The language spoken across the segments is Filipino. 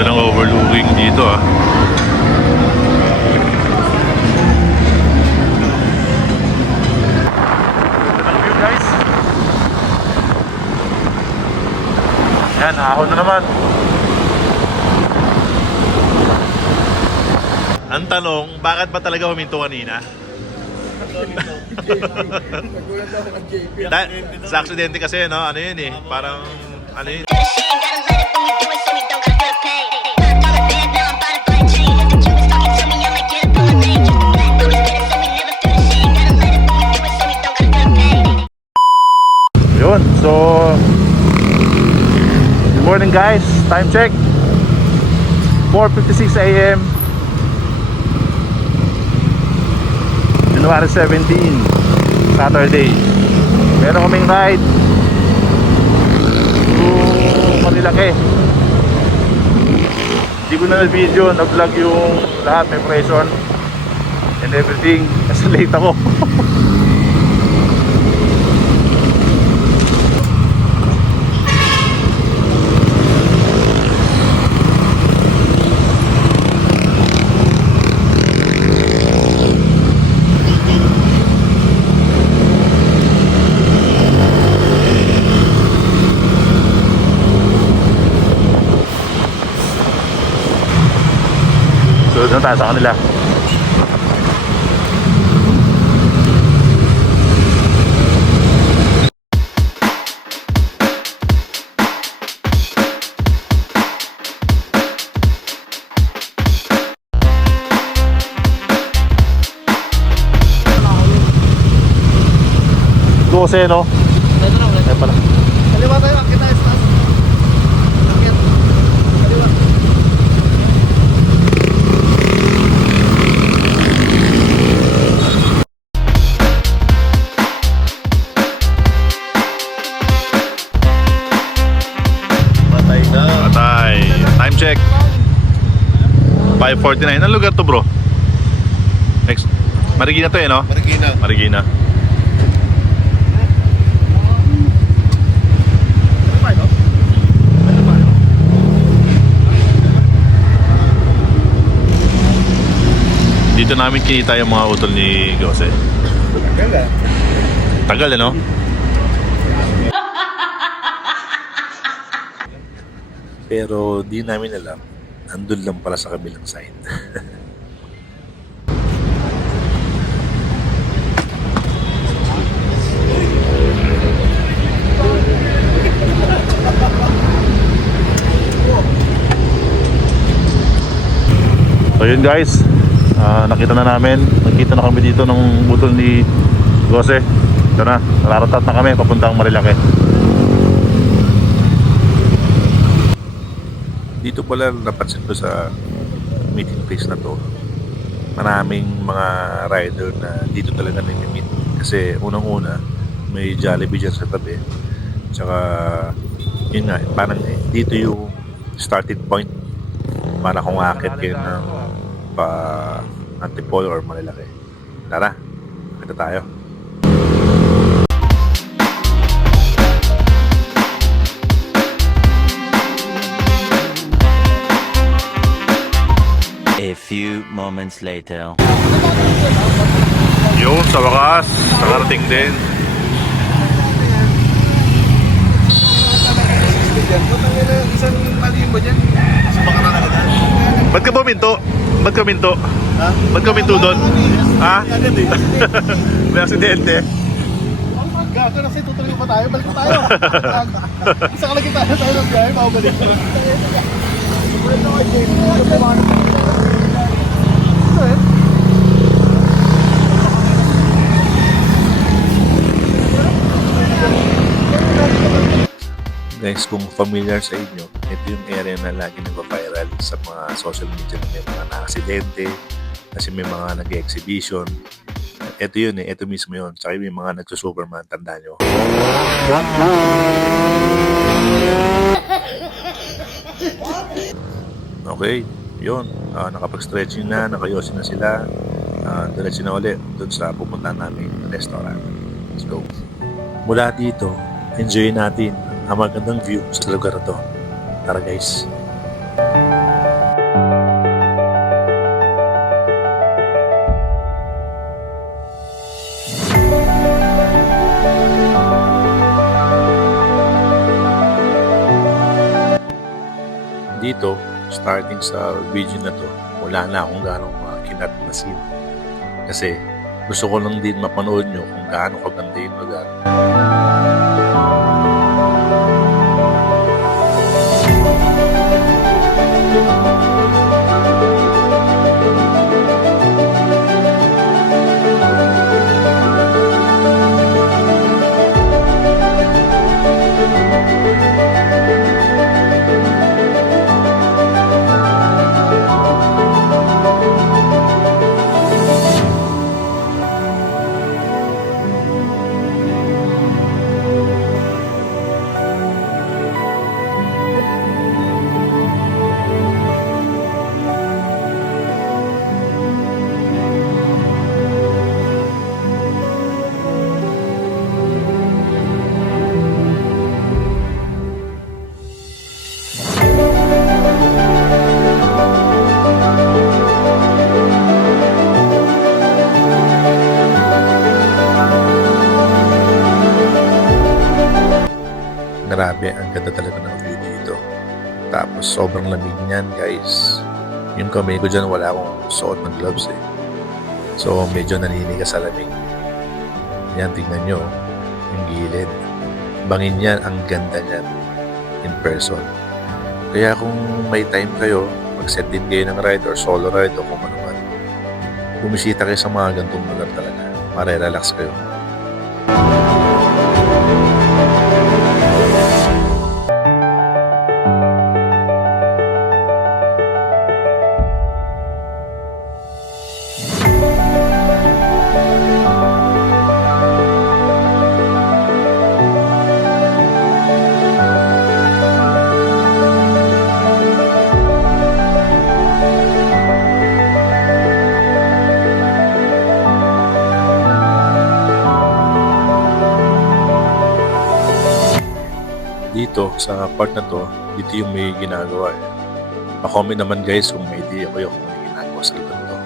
Ganda ng overlooking dito ah. Ganda ng view guys. Yan, ahon na naman. Ang tanong, bakit ba talaga huminto kanina? Sa aksidente kasi, no? Ano yun eh? Parang, ano yun? Yun, so good morning guys, time check 4:56 a.m. January 17, Saturday. Meron kaming ride to Marilake. Hindi ko na video, na-vlog yung lahat, may preparation and everything kasi late ako. Sunod na tayo sa kanila. Dose, no? Ay pala. Kaliwa tayo, akit tayo sa taas. Akit. Kaliwa. Patay na. Patay. Time check 5:49. Anong lugar to bro? Next. Marikina to eh no? Marikina. Marikina. Dito namin kinita yung mga utol ni Jose. Tagal. Tagal eh no? Pero di namin alam, andun lang pala sa kabilang side. So yun guys, nakita na namin, nakita na kami dito ng butol ni Jose. Ito na, nararatat na kami papuntang Marilake. Dito pala napansin ko sa meeting place na to, maraming mga rider na dito talaga nag-meet. Kasi unang-una, may Jollibee dyan sa tabi. Tsaka, yun nga, parang dito yung starting point para kung akit kayo ng pa Antipolo or Marilake. Tara, kita tayo. A few moments later. Yun, sa wakas, nakarating din. Isang mali mo dyan. Sumakan na agad. Ba't ka buminto? Ba't ka minto? Ha? Ba't ka minto doon? Ha? Agad eh. May aksidente. Gago na kasi tutuloy pa tayo. Balik pa tayo. Isa ka lagi tayo ng biyahe. Makabalik. Sumunod na kayo. Ito eh. Guys, kung familiar sa inyo, ito yung area na lagi nagpa-viral sa mga social media na may mga na-aksidente, kasi may mga nag-exhibition. Ito yun eh, ito mismo yun. Tsaka may mga nagsusuperman, tanda nyo. Okay, yun. Nakapag-stretching na, nakayosin na sila. Diretso na ulit dun sa pupunta namin restaurant. Let's go. Mula dito, enjoy natin ang magandang view sa lugar na to. Tara guys. Dito, starting sa video na to, wala na akong ganong kinat na scene. Kasi gusto ko lang din mapanood nyo kung gaano kaganda yung lugar. Grabe, ang ganda talaga ng view dito. Tapos sobrang lamig niyan, guys. Yung kamay ko dyan, wala akong suot ng gloves eh. So medyo naninigas sa lamig. Yan, tingnan nyo. Yung gilid. Bangin yan, ang ganda niyan. In person. Kaya kung may time kayo, mag-set din kayo ng ride or solo ride o kung ano man. Bumisita kayo sa mga gantong lugar talaga. Mare-relax kayo. Dito sa part na to, dito yung may ginagawa eh. Pa-comment naman guys kung may idea kayo kung may ginagawa sa lugar to.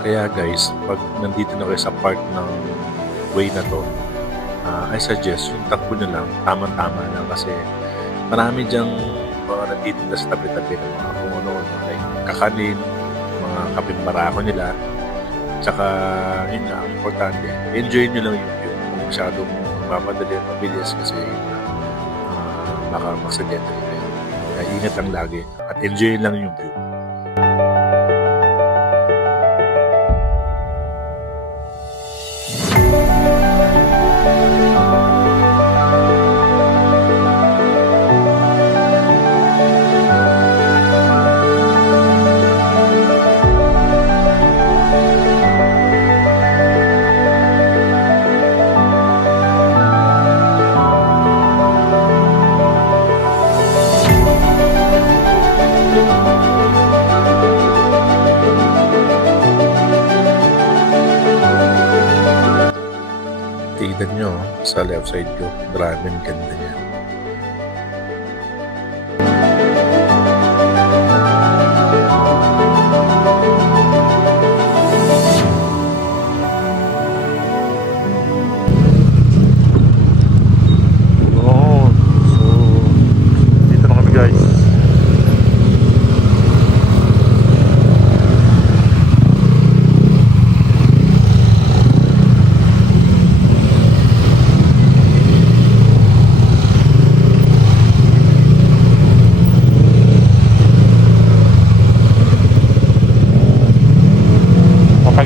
Kaya guys, pag nandito na kayo sa part ng way na to, I suggest yung takbo nyo lang, tamang-tama lang kasi marami dyang mga nagtitinda sa tabi-tabi ng mga kung ano-ano, like kakanin, mga kapimbarako nila, tsaka yun nga, ang importante, enjoy nyo lang yung view. Kung masyadong mamadali at mabilis kasi baka maksidente rin kayo. Kaya ingat lang lagi at enjoy lang yung view. Tignan nyo sa left side ko, grabe ang ganda niya.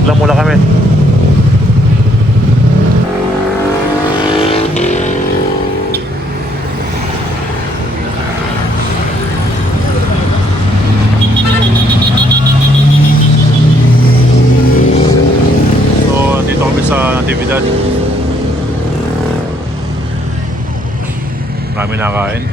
Break lang muna kami. So, dito kami sa Natividad. Marami nakain.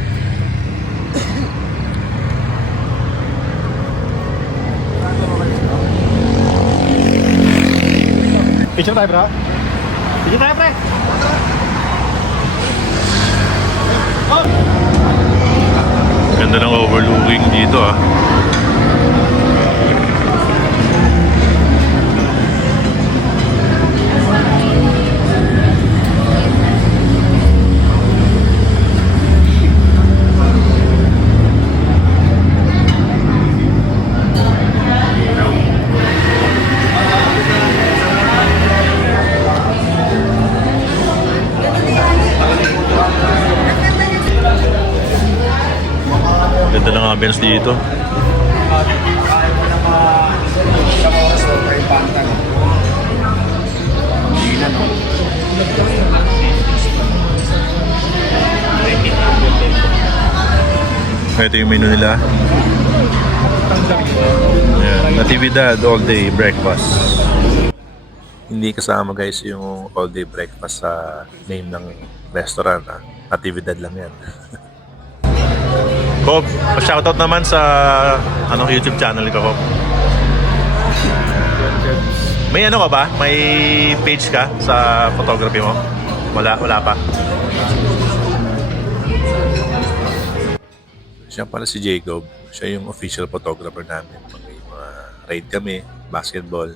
Picture tayo, bro. Picture tayo, pre. Ganda ng overlooking dito ah. Ganda ng ambience dito. Ito yung menu nila. Ayan, Natividad all day breakfast. Hindi kasama guys yung all day breakfast sa name ng restaurant. Natividad lang yan. Kob, shoutout naman sa YouTube channel ko, Kob. May ano ka ba? May page ka sa photography mo? Wala pa. Siya pala si Jacob. Siya yung official photographer namin. Pag may mga raid kami, basketball.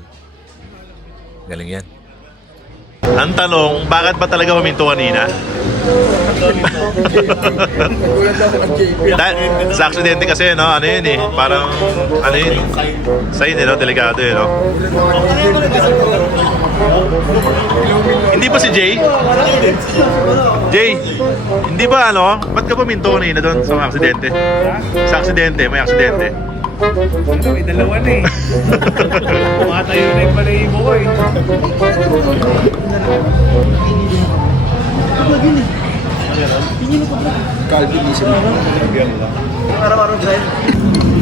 Galing yan. Ang tanong, bakit ba talaga huminto kanina? Sa aksidente kasi, no? Ano yun eh? Parang, ano yun? Sign eh, no? Delikado eh, no? Hindi ba si Jay? Jay, hindi ba ano? Ba't ka puminto kanina doon sa aksidente? Sa aksidente, may aksidente. May dalawa na eh. Kumatayo na yung balahibo ko eh.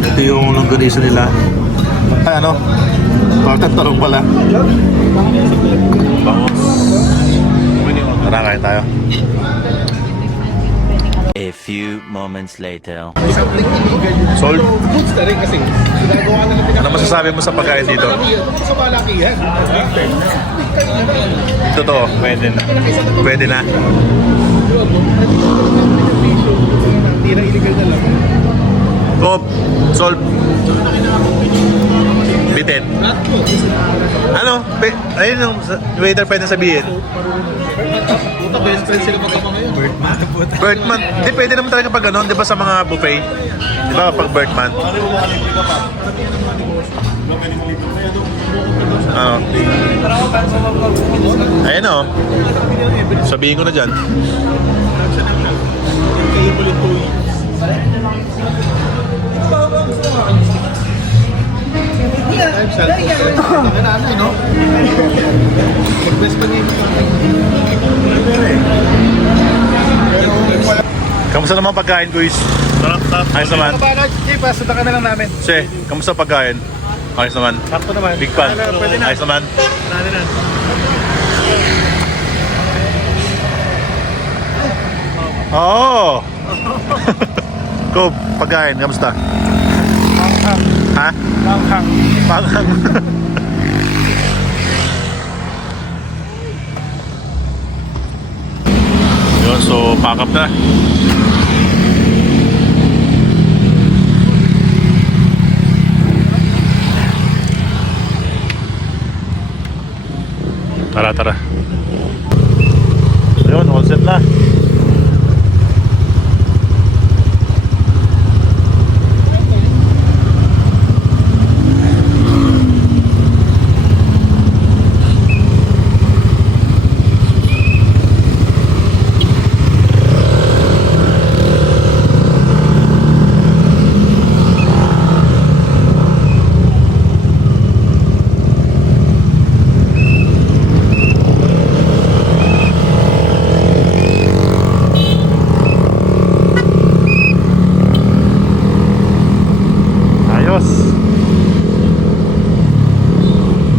Ito yung longganisa nila. Ay ano? Bakit tarong pala? Bangos. Tara, kain tayo. A few moments later. Sol, Goods na rin kasi. Ginagawa na lang ano masasabi mo sa pagkain dito? sa malakihan. Totoo, pwede na. Pwede na. Hindi na illegal na lang. Kob, Sol. Bitin. Ano? Ayun yung waiter pwede sabihin. Puta, best friend sila magkama ngayon. Bertman. Hindi, pwede naman talaga pag ganun. Di ba sa mga buffet? Di ba pag Bertman? Ano? Ayun o. Sabihin ko na dyan. Kamusta naman pagkain, guys? Ayos naman. Pasunta ka na lang namin. Che, kamusta pagkain? Ayos naman. Sakto naman. Big fan. Pwede na. Ayos naman. Pwede na. Oo! Kob, pagkain, kamusta? Ha? Manghang. Panghang. Yun, so pack up na. Tara. Yun, all set na.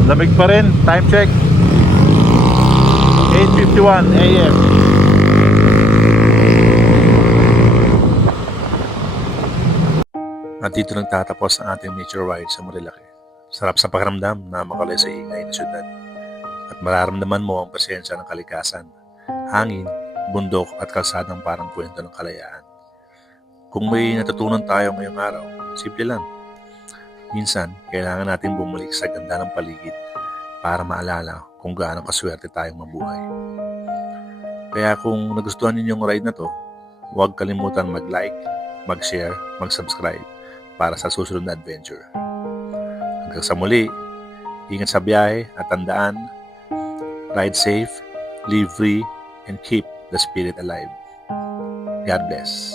Lamig pa rin. Time check. 8:51 AM. At dito nagtatapos ang ating nature ride sa Marilaki. Sarap sa pakiramdam na makalay sa ingay ng syudad. At mararamdaman mo ang presensya ng kalikasan, hangin, bundok at kalsadang parang kwento ng kalayaan. Kung may natutunan tayo ngayong araw, simple lang. Minsan, kailangan natin bumalik sa ganda ng paligid para maalala kung gaano kaswerte tayong mabuhay. Kaya kung nagustuhan ninyong ride na to, huwag kalimutan mag-like, mag-share, mag-subscribe para sa susunod na adventure. Hanggang sa muli, ingat sa biyahe at tandaan, ride safe, live free, and keep the spirit alive. God bless.